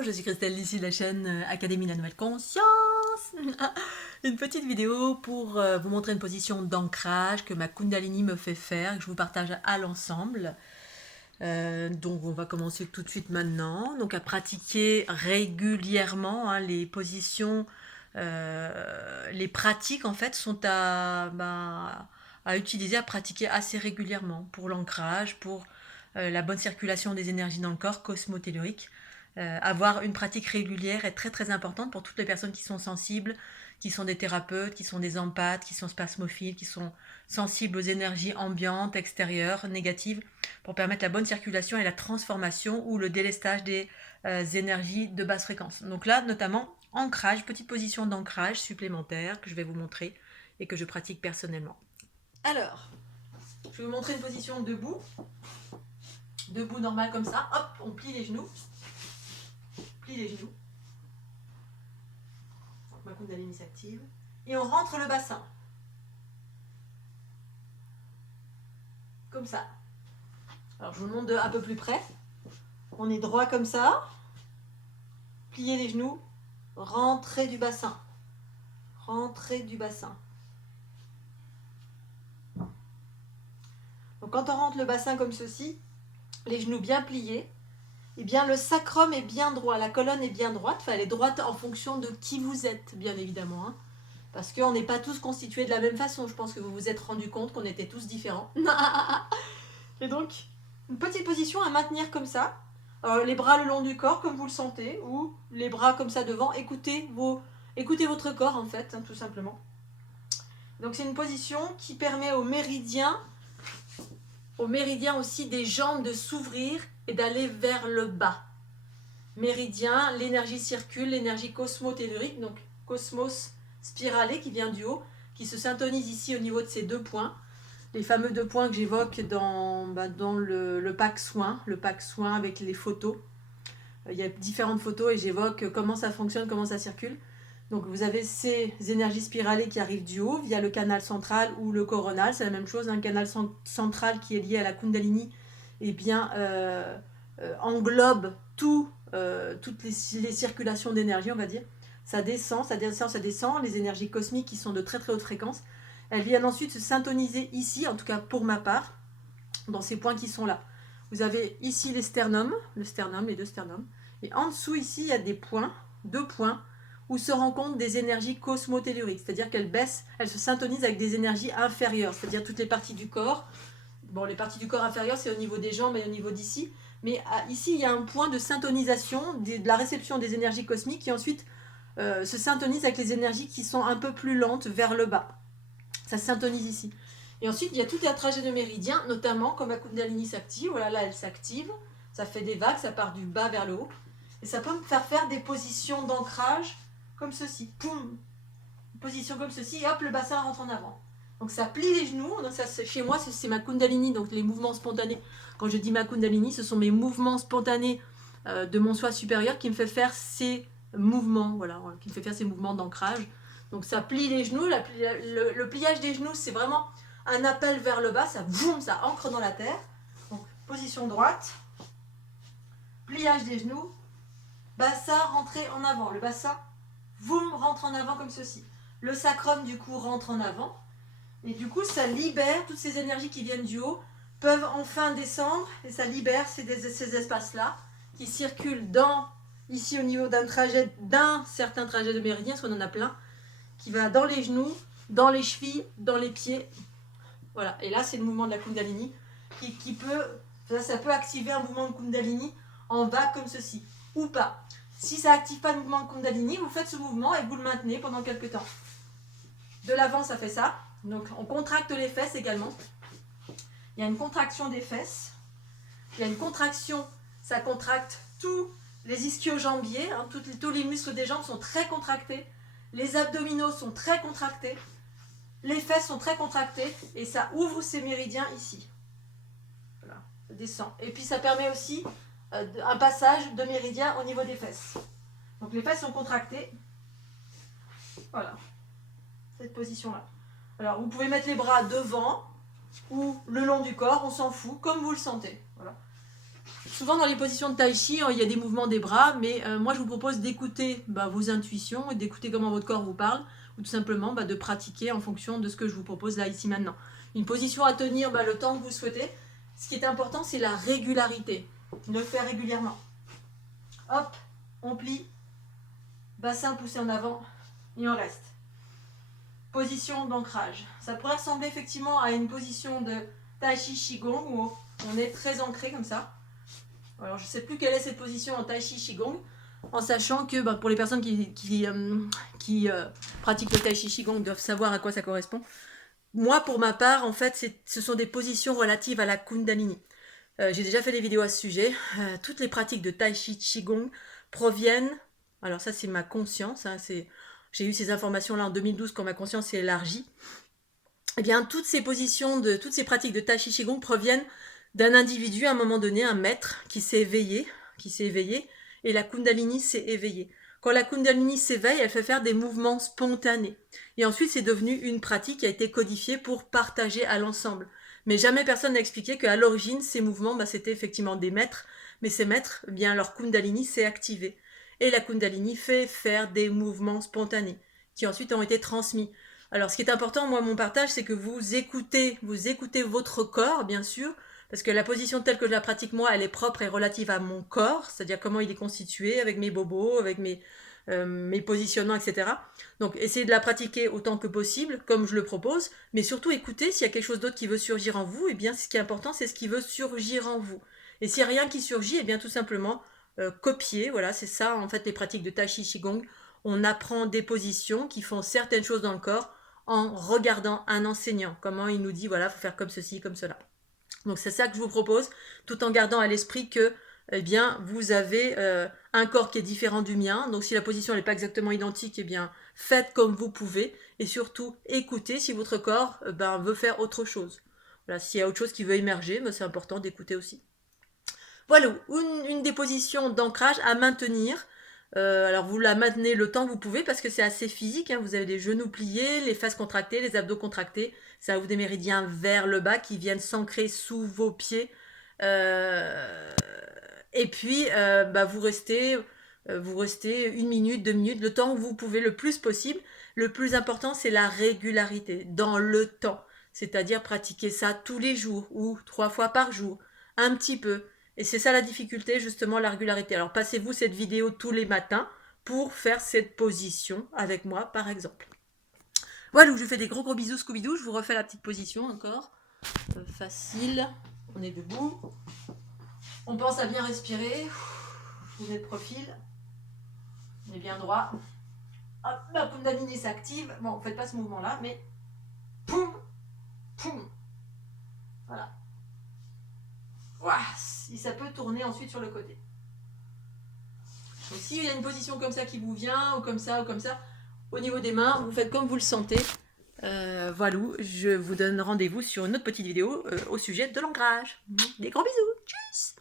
Bonjour, je suis Christelle, ici de la chaîne Académie de la Nouvelle Conscience. Une petite vidéo pour vous montrer une position d'ancrage que ma Kundalini me fait faire, que je vous partage à l'ensemble. Donc on va commencer tout de suite maintenant. Donc à pratiquer régulièrement les positions, les pratiques en fait sont à utiliser, à pratiquer assez régulièrement pour l'ancrage, pour la bonne circulation des énergies dans le corps cosmotellurique. Avoir une pratique régulière est très très importante pour toutes les personnes qui sont sensibles, qui sont des thérapeutes, qui sont des empathes, qui sont spasmophiles, qui sont sensibles aux énergies ambiantes, extérieures, négatives, pour permettre la bonne circulation et la transformation ou le délestage des énergies de basse fréquence. Donc là, notamment, ancrage, petite position d'ancrage supplémentaire que je vais vous montrer et que je pratique personnellement. Alors, je vais vous montrer une position debout. Debout normal comme ça. Hop, on plie les genoux. Plie les genoux. Ma Kundalini s'active. Et on rentre le bassin. Comme ça. Alors je vous le montre un peu plus près. On est droit comme ça. Pliez les genoux. Rentrez du bassin. Rentrez du bassin. Donc quand on rentre le bassin comme ceci, les genoux bien pliés, et bien le sacrum est bien droit, la colonne est bien droite, enfin elle est droite en fonction de qui vous êtes, bien évidemment, hein, parce qu'on n'est pas tous constitués de la même façon. Je pense que vous vous êtes rendu compte qu'on était tous différents. Et donc, une petite position à maintenir comme ça, les bras le long du corps comme vous le sentez, ou les bras comme ça devant. Écoutez votre corps en fait, hein, tout simplement. Donc c'est une position qui permet aux méridiens aussi des jambes de s'ouvrir et d'aller vers le bas. Méridien, l'énergie circule, l'énergie cosmotellurique, donc cosmos spiralé qui vient du haut, qui se syntonise ici au niveau de ces deux points. Les fameux deux points que j'évoque dans le pack soin, avec les photos. Il y a différentes photos et j'évoque comment ça fonctionne, comment ça circule. Donc vous avez ces énergies spiralées qui arrivent du haut via le canal central ou le coronal, c'est la même chose. Un canal central qui est lié à la Kundalini englobe toutes les circulations d'énergie, on va dire. Ça descend, les énergies cosmiques qui sont de très très haute fréquence. Elles viennent ensuite se syntoniser ici, en tout cas pour ma part, dans ces points qui sont là. Vous avez ici les deux sternums, et en dessous ici il y a deux points, où se rencontrent des énergies cosmotelluriques, c'est-à-dire qu'elles baissent, elles se syntonisent avec des énergies inférieures, c'est-à-dire toutes les parties du corps. Bon, les parties du corps inférieures, c'est au niveau des jambes et au niveau d'ici, mais ici il y a un point de syntonisation de la réception des énergies cosmiques qui ensuite se syntonise avec les énergies qui sont un peu plus lentes vers le bas. Ça se syntonise ici. Et ensuite, il y a tout un trajet de méridien, notamment quand ma Kundalini s'active. Voilà, là, elle s'active. Ça fait des vagues, ça part du bas vers le haut. Et ça peut me faire des positions d'ancrage comme ceci. Poum. Une position comme ceci, et hop, le bassin rentre en avant. Donc ça plie les genoux. Donc ça, chez moi, c'est ma Kundalini, donc les mouvements spontanés. Quand je dis ma Kundalini, ce sont mes mouvements spontanés de mon soi supérieur qui me fait faire ces mouvements, voilà, qui me fait faire ces mouvements d'ancrage. Donc ça plie les genoux. Le pliage des genoux, c'est vraiment un appel vers le bas. Ça boum, ça ancre dans la terre. Donc position droite, pliage des genoux, bassin rentré en avant. Le bassin, boum, rentre en avant comme ceci. Le sacrum du coup rentre en avant. Et du coup ça libère toutes ces énergies qui viennent du haut, peuvent enfin descendre, et ça libère ces espaces-là qui circulent ici au niveau d'un certain trajet de méridien, parce qu'on en a plein, qui va dans les genoux, dans les chevilles, dans les pieds. Voilà, et là c'est le mouvement de la Kundalini qui ça peut activer un mouvement de Kundalini en vague comme ceci, ou pas. Si ça n'active pas le mouvement de Kundalini, vous faites ce mouvement et vous le maintenez pendant quelques temps. De l'avant, ça fait ça. Donc on contracte les fesses également. Il y a une contraction des fesses. Il y a une contraction, ça contracte tous les ischio-jambiers, hein, tous les muscles des jambes sont très contractés. Les abdominaux sont très contractés. Les fesses sont très contractées et ça ouvre ces méridiens ici. Voilà, ça descend. Et puis ça permet aussi un passage de méridien au niveau des fesses. Donc les fesses sont contractées. Voilà, cette position-là. Alors vous pouvez mettre les bras devant ou le long du corps, on s'en fout, comme vous le sentez. Voilà. Souvent dans les positions de tai chi, il y a des mouvements des bras, mais moi je vous propose d'écouter vos intuitions, et d'écouter comment votre corps vous parle, ou tout simplement de pratiquer en fonction de ce que je vous propose là, ici, maintenant. Une position à tenir le temps que vous souhaitez. Ce qui est important, c'est la régularité. De le faire régulièrement. Hop, on plie, bassin poussé en avant, et on reste. Position d'ancrage. Ça pourrait ressembler effectivement à une position de Tai Chi Qigong où on est très ancré comme ça. Alors je ne sais plus quelle est cette position en Tai Chi Qigong, en sachant que pour les personnes qui pratiquent le Tai Chi Qigong doivent savoir à quoi ça correspond. Moi, pour ma part, en fait, ce sont des positions relatives à la Kundalini. J'ai déjà fait des vidéos à ce sujet. Toutes les pratiques de Tai Chi Qigong proviennent, alors ça c'est ma conscience, j'ai eu ces informations-là en 2012 quand ma conscience s'est élargie. Eh bien, toutes ces pratiques de Tai Chi Qigong proviennent d'un individu, à un moment donné, un maître qui s'est éveillé, et la Kundalini s'est éveillée. Quand la Kundalini s'éveille, elle fait faire des mouvements spontanés. Et ensuite, c'est devenu une pratique qui a été codifiée pour partager à l'ensemble. Mais jamais personne n'a expliqué qu'à l'origine, ces mouvements, c'était effectivement des maîtres, mais ces maîtres, leur Kundalini s'est activée. Et la Kundalini fait faire des mouvements spontanés, qui ensuite ont été transmis. Alors, ce qui est important, moi, mon partage, c'est que vous écoutez votre corps, bien sûr, parce que la position telle que je la pratique moi, elle est propre et relative à mon corps, c'est-à-dire comment il est constitué, avec mes bobos, avec mes positionnements, etc. Donc, essayez de la pratiquer autant que possible, comme je le propose, mais surtout écoutez s'il y a quelque chose d'autre qui veut surgir en vous, et bien ce qui est important, c'est ce qui veut surgir en vous. Et s'il n'y a rien qui surgit, et bien tout simplement copier, voilà, c'est ça en fait les pratiques de Tai Chi Qigong. On apprend des positions qui font certaines choses dans le corps en regardant un enseignant, comment il nous dit, voilà, faut faire comme ceci, comme cela. Donc c'est ça que je vous propose, tout en gardant à l'esprit que vous avez un corps qui est différent du mien. Donc si la position n'est pas exactement identique, faites comme vous pouvez. Et surtout, écoutez si votre corps veut faire autre chose. Voilà, s'il y a autre chose qui veut émerger, c'est important d'écouter aussi. Voilà, une des positions d'ancrage à maintenir. Alors vous la maintenez le temps que vous pouvez parce que c'est assez physique, vous avez les genoux pliés, les fesses contractées, les abdos contractés, ça ouvre des méridiens vers le bas qui viennent s'ancrer sous vos pieds. Et puis vous restez 1 minute, 2 minutes, le temps que vous pouvez, le plus possible. Le plus important, c'est la régularité dans le temps, c'est-à-dire pratiquer ça tous les jours ou 3 fois par jour, un petit peu. Et c'est ça la difficulté, justement, la régularité. Alors passez-vous cette vidéo tous les matins pour faire cette position avec moi, par exemple. Voilà, je vous fais des gros bisous Scooby-Doo. Je vous refais la petite position encore. Facile. On est debout. On pense à bien respirer. Vous êtes de profil. On est bien droit. Hop, la Kundalini s'active. Bon, faites pas ce mouvement-là, mais... Poum, poum. Voilà. Ouah, si ça peut tourner ensuite sur le côté. Donc s'il y a une position comme ça qui vous vient, ou comme ça, au niveau des mains, vous faites comme vous le sentez. Voilà, je vous donne rendez-vous sur une autre petite vidéo au sujet de l'ancrage. Des gros bisous. Tchuss.